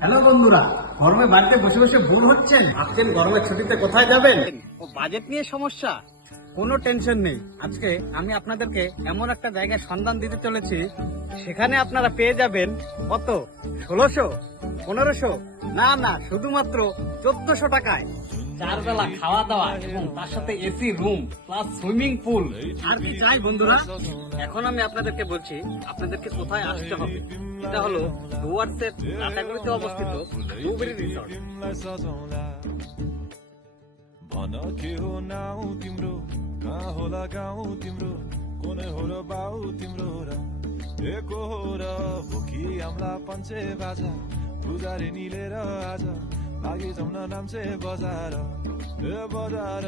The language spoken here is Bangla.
হ্যালো বন্ধুরা, গরমে বাড়িতে বসে বসে বোর হচ্ছেন, ভাবছেন গরমের ছুটিতে কোথায় যাবেন, ও বাজেট নিয়ে সমস্যা? কোনো টেনশন নেই। আজকে আমি আপনাদেরকে এমন একটা জায়গায় সন্ধান দিতে চলেছি, সেখানে আপনারা পেয়ে যাবেন কত, 1600, 1500, না না, শুধুমাত্র 1400 টাকায় 4 বেলা খাওয়া দাওয়া এবং তার সাথে AC room plus swimming pool. আর কি চাই বন্ধুরা? এখন আমি আপনাদেরকে বলছি আপনাদেরকে কোথায় আসতে হবে। এটা হলো ডুয়ার্সের কাটাগড়িতে অবস্থিত ব্লুবেরি রিসর্ট। भन के हो नाउ तिम्रो कहाँ होला गाउँ तिम्रो कुनै हो र बाउ तिम्रो र एको हो र भोकी आम्ला पञ्चे बाजा पुजारी निलेर आज लागि जाउन नाम्चे बजार ए बजार